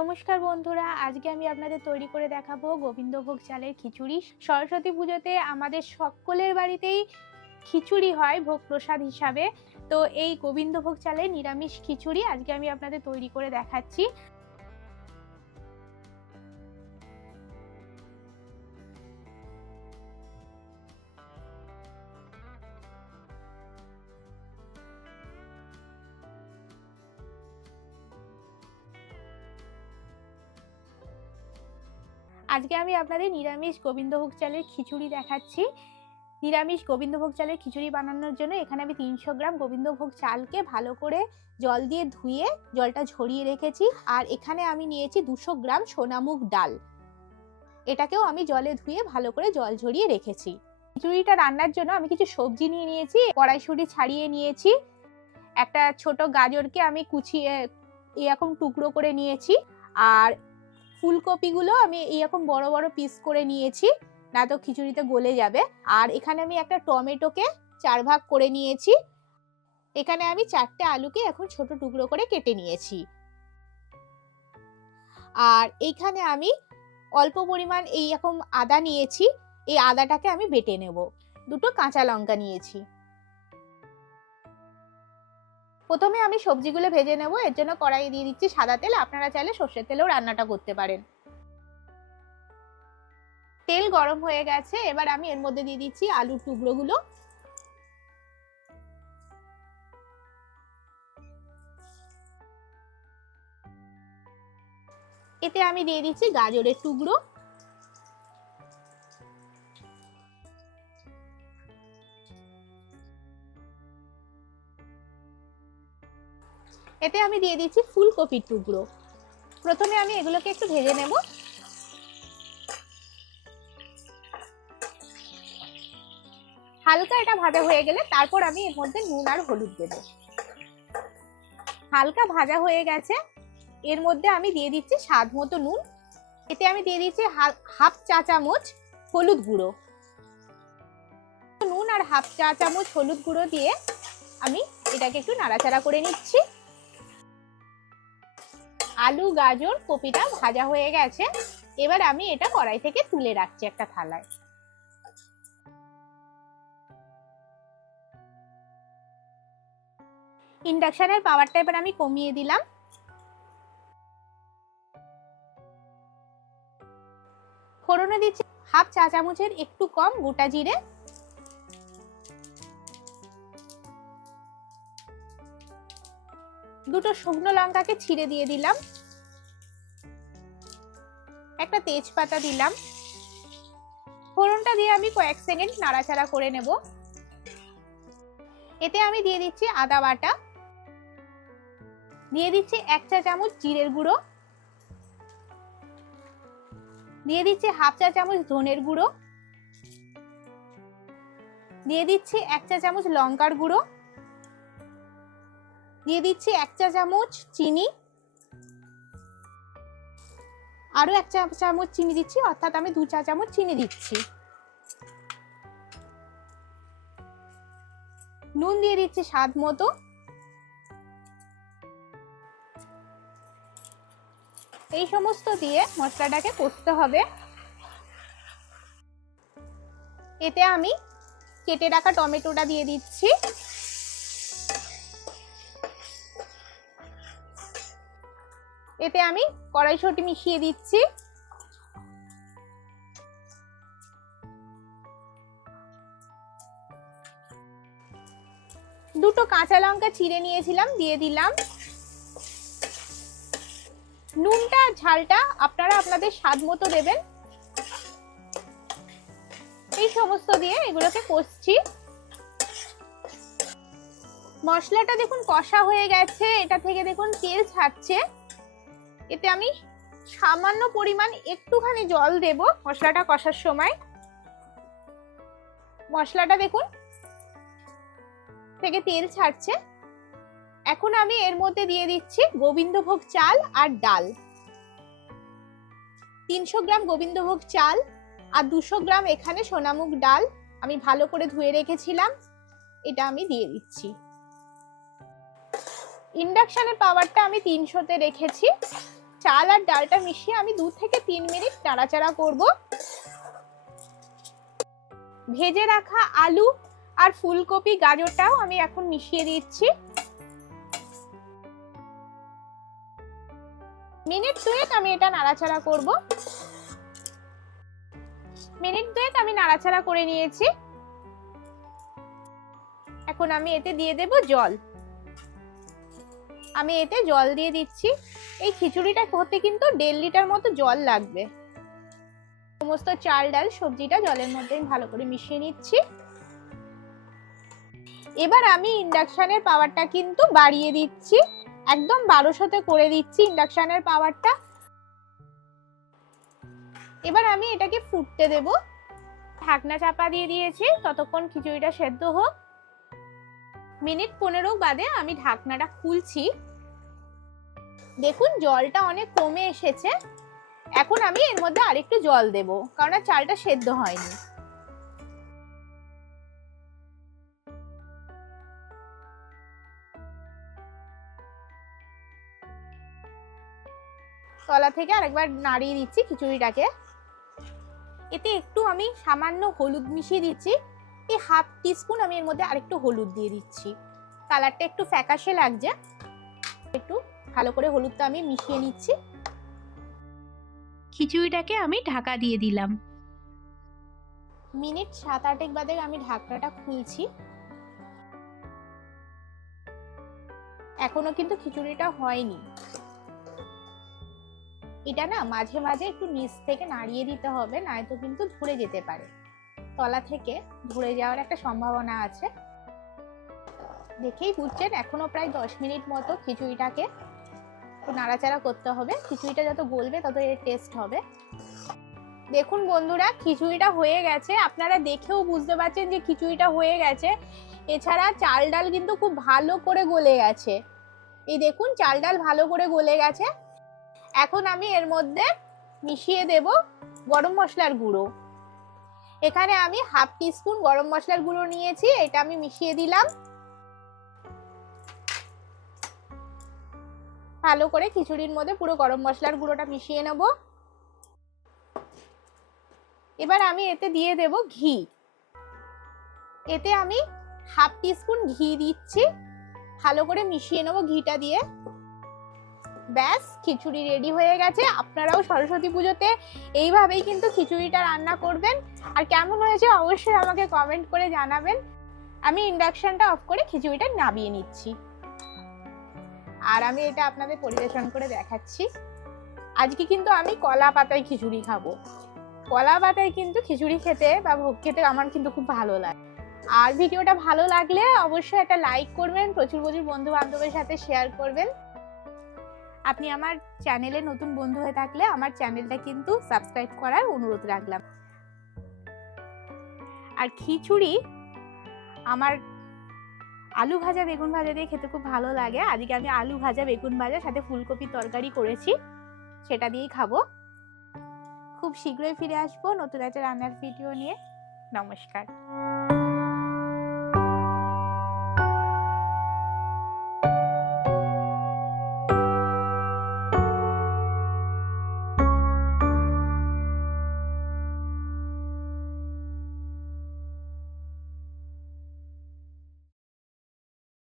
নমস্কার বন্ধুরা, আজকে আমি আপনাদের তৈরি করে দেখাবো গোবিন্দভোগ চালের খিচুড়ি। সরস্বতী পুজোতে আমাদের সকলের বাড়িতেই খিচুড়ি হয় ভোগ প্রসাদ হিসাবে। তো এই গোবিন্দভোগ চালের নিরামিষ খিচুড়ি আজকে আমি আপনাদের তৈরি করে দেখাচ্ছি। আজকে আমি আপনাদের নিরামিষ গোবিন্দভোগ চালের খিচুড়ি দেখাচ্ছি। নিরামিষ গোবিন্দভোগ চালের খিচুড়ি বানানোর জন্য এখানে আমি 300 গ্রাম গোবিন্দভোগ চালকে ভালো করে জল দিয়ে ধুয়ে জলটা ঝরিয়ে রেখেছি। আর এখানে আমি নিয়েছি 200 গ্রাম সোনামুগ ডাল, এটাকেও আমি জলে ধুয়ে ভালো করে জল ঝরিয়ে রেখেছি। খিচুড়িটা রান্নার জন্য আমি কিছু সবজি নিয়ে নিয়েছি। কড়াইশুঁটি ছাড়িয়ে নিয়েছি, একটা ছোট গাজরকে আমি কুচিয়ে এরকম টুকরো করে নিয়েছি, আর ফুলকপিগুলো আমি এরকম বড় বড় পিস করে নিয়েছি, না তো খিচুড়িতে গলে যাবে। আর এখানে আমি একটা টমেটোকে 4 ভাগ করে নিয়েছি। এখানে আমি 4টে আলুকে এখন ছোট টুকরো করে কেটে নিয়েছি। আর এইখানে আমি অল্প পরিমাণ এইরকম আদা নিয়েছি, এই আদাটাকে আমি বেটে নেব। 2টো কাঁচা লঙ্কা নিয়েছি। প্রথমে আমি সবজিগুলো ভেজে নেব, এর জন্য কড়াইয়ে দিয়ে দিচ্ছি সাদা তেল। আপনারা চাইলে সর্ষের তেলেও রান্নাটা করতে পারেন। তেল গরম হয়ে গেছে, এবার আমি এর মধ্যে দিয়ে দিচ্ছি আলুর টুকরোগুলো। এতে আমি দিয়ে দিচ্ছি গাজরের টুকরো, এতে আমি দিয়ে দিচ্ছি ফুলকপির টুকরো। প্রথমে আমি এগুলোকে একটু ভেজে নেব। হালকা এটা ভাজা হয়ে গেলে তারপর আমি এর মধ্যে নুন আর হলুদ দেব। হালকা ভাজা হয়ে গেছে, এর মধ্যে আমি দিয়ে দিচ্ছি স্বাদ মতো নুন। এতে আমি দিয়ে দিচ্ছি হাফ চা চামচ হলুদ গুঁড়ো। নুন আর হাফ চা চামচ হলুদ গুঁড়ো দিয়ে আমি এটাকে একটু নাড়াচাড়া করে নিচ্ছি। আলু গাজর কপিটা ভাজা হয়ে গেছে, এবার আমি এটা কড়াই থেকে তুলে রাখছি একটা থালায়। ইন্ডাকশনের পাওয়ারটা এবার আমি কমিয়ে দিলাম। ফোড়নে দিচ্ছি হাফ চা চামচের একটু কম গোটা জিরে, 2টো শুকনো লঙ্কাকে ছিঁড়ে দিয়ে দিলাম, একটা তেজপাতা দিলাম। ফোড়নটা দিয়ে আমি কয়েক সেকেন্ড নাড়াচাড়া করে নেব। এতে আমি দিয়ে দিচ্ছি আদা বাটা, দিয়ে দিচ্ছি 1 চা চামচ জিরের গুঁড়ো, দিয়ে দিচ্ছি হাফ চা চামচ ধনের গুঁড়ো, দিয়ে দিচ্ছি 1 চা চামচ লঙ্কার গুঁড়ো, দিয়ে দিচ্ছি 1 চা চামচ চিনি, আরো 1 চা চামচ চিনি দিচ্ছি, অর্থাৎ আমি 2 চা চামচ চিনি দিচ্ছি। নুন দিয়ে দিচ্ছি স্বাদ মতো। এই সমস্ত দিয়ে মশলাটাকে কষতে হবে। এতে আমি কেটে রাখা টমেটোটা দিয়ে দিচ্ছি। এতে আমি কড়াইশুঁটি মিশিয়ে দিচ্ছি। দুটো কাঁচা লঙ্কা চিড়ে নিয়েছিলাম, দিয়ে দিলাম। নুনটা ঝালটা আপনারা আপনাদের স্বাদ মতো দেবেন। এই সমস্ত দিয়ে এগুলোকে কষছি। মশলাটা দেখুন কষা হয়ে গেছে, এটা থেকে দেখুন তেল ছাড়ছে। এতে আমি সামান্য পরিমাণ একটুখানি জল দেব মশলাটা কষার সময়। মশলাটা দেখুন থেকে তেল ছাড়ছে। এখন আমি এর মধ্যে দিয়ে দিচ্ছি গোবিন্দভোগ চাল আর ডাল। 300 গ্রাম গোবিন্দভোগ চাল আর 200 গ্রাম এখানে সোনামুগ ডাল আমি ভালো করে ধুয়ে রেখেছিলাম, এটা আমি দিয়ে দিচ্ছি। ইন্ডাকশনের পাওয়ারটা আমি 300 তে রেখেছি। চাল আর ডালটা মিশিয়ে আমি 2 থেকে 3 মিনিট নাড়াচাড়া করব। ভেজে রাখা আলু আর ফুলকপি গাজরটাও আমি এখন মিশিয়ে দিচ্ছি। মিনিট 2 আমি এটা নাড়াচাড়া করব। মিনিট 2 আমি নাড়াচাড়া করে নিয়েছি। এখন আমি এতে দিয়ে দেব জল। আমি এতে জল দিয়ে দিচ্ছি। এই খিচুড়িটা করতে কিন্তু 1.5 লিটার মতো জল লাগবে। সমস্ত চাল ডাল সবজিটা জলের মধ্যে ভালো করে মিশিয়ে নিচ্ছি। এবার আমি ইন্ডাকশনের পাওয়ারটা কিন্তু বাড়িয়ে দিচ্ছি, একদম 1200-তে করে দিচ্ছি ইন্ডাকশনের পাওয়ারটা। এবার আমি এটাকে ফুটতে দেব। ঢাকনা চাপা দিয়ে দিয়েছি, ততক্ষণ খিচুড়িটা সেদ্ধ হোক। মিনিট 15 বাদে আমি ঢাকনাটা খুলছি। দেখুন জলটা অনেক কমে এসেছে। এখন আমি এর মধ্যে আরেকটু জল দেব, কারণ চালটা সেদ্ধ হয়নি। তলা থেকে আরেকবার নাড়িয়ে দিচ্ছি খিচুড়িটাকে। এতে একটু আমি সামান্য হলুদ মিশিয়ে দিচ্ছি। এই হাফ টিস্পুন আমি এর মধ্যে আরেকটু হলুদ দিয়ে দিচ্ছি। কালারটা একটু ফ্যাকাশে লাগছে, একটু ভালো করে হলুদটা আমি মিশিয়ে নিচ্ছি। খিচুড়িটাকে আমি ঢাকা দিয়ে দিলাম। মিনিট 7-8 বাদে আমি ঢাকনাটা খুলছি। এখনো কিন্তু খিচুড়িটা হয়নি। এটা না মাঝে মাঝে একটু নিচ থেকে নাড়িয়ে দিতে হবে, নয়তো কিন্তু ধরে যেতে পারে। তলা থেকে ধরে যাওয়ার একটা সম্ভাবনা আছে। দেখেই বুঝছেন এখনো প্রায় 10 মিনিট মতো খিচুড়িটাকে একটু নাড়াচাড়া করতে হবে। খিচুড়িটা যত গলবে তত এর টেস্ট হবে। দেখুন বন্ধুরা, খিচুড়িটা হয়ে গেছে। আপনারা দেখেও বুঝতে পারছেন যে খিচুড়িটা হয়ে গেছে। এছাড়া চাল ডাল কিন্তু খুব ভালো করে গলে গেছে। এই দেখুন চাল ডাল ভালো করে গলে গেছে। এখন আমি এর মধ্যে মিশিয়ে দেব গরম মশলার গুঁড়ো। এখানে আমি হাফ টিস্পুন গরম মশলার গুঁড়ো নিয়েছি, এটা আমি মিশিয়ে দিলাম। ভালো করে খিচুড়ির মধ্যে পুরো গরম মশলার গুঁড়োটা মিশিয়ে নেব। এবার আমি এতে দিয়ে দেব ঘি। এতে আমি হাফ টিস্পুন ঘি দিচ্ছি। ভালো করে মিশিয়ে নেব ঘিটা দিয়ে। ব্যাস, খিচুড়ি রেডি হয়ে গেছে। আপনারাও সরস্বতী পুজোতে এইভাবেই কিন্তু খিচুড়িটা রান্না করবেন। আর কেমন হয়েছে অবশ্যই আমাকে কমেন্ট করে জানাবেন। আমি ইন্ডাকশনটা অফ করে খিচুড়িটা নামিয়ে নিচ্ছি। আর আমি এটা আপনাদের পরিবেশন করে দেখাচ্ছি। আজকে কিন্তু আমি কলা পাতায় খিচুড়ি খাবো। কলা পাতায় কিন্তু খিচুড়ি খেতে বা ভোগ খেতে আমার কিন্তু খুব ভালো লাগে। আর ভিডিওটা ভালো লাগলে অবশ্যই একটা লাইক করবেন, প্রচুর বন্ধু বান্ধবের সাথে শেয়ার করবেন। আপনি আমার চ্যানেলে নতুন বন্ধু হয়ে থাকলে আমার চ্যানেলটা কিন্তু সাবস্ক্রাইব করার অনুরোধ রাখলাম। আর খিচুড়ি আমার আলু ভাজা বেগুন ভাজা দিয়ে খেতে খুব ভালো লাগে। আজকে আমি আলু ভাজা বেগুন ভাজা সাথে ফুলকপি তরকারি করেছি, সেটা দিয়েই খাবো। খুব শীঘ্রই ফিরে আসবো নতুন একটা রান্নার ভিডিও নিয়ে। নমস্কার।